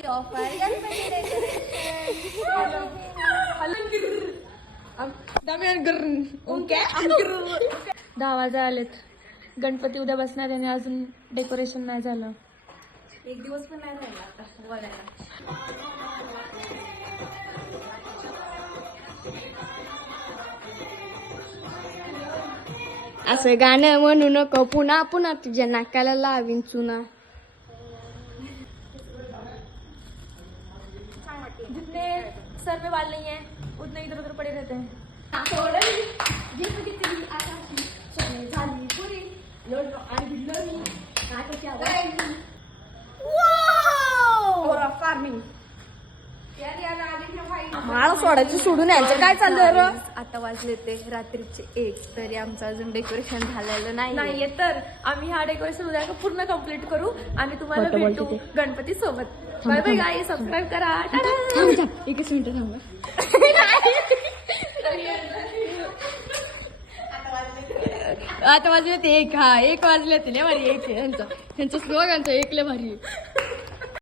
10 वाजा आलेत. गणपती उद्या बसणार आणि अजून डेकोरेशन नाही झालं. एक दिवस पण नाही राहिला आता बघायला. असं गाणं म्हणू नको पुन्हा पुन्हा तुझ्या नाकाला लावीन चुना. जितने सर में बाल नहीं है उतने इधर उधर पड़े रहते हैं. फार्मिंग माळ सोडायचं सोडून यायचं काय चाललंय र? आता वाजले ते रात्रीचे 1 तरी आमचं अजून डेकोरेशन झालेलं नाहीये तर आम्ही हा डेकोरेशन उद्या पूर्ण कम्प्लीट करू आणि तुम्हाला भेटू गणपती सोबत. बाय बाय गाईस, सबस्क्राईब करा. एकच मिनिट थांबा. आता वाजले ते 1 वाजले ते लय भारी. त्यांचं स्लोगनचं 1 लय भारी.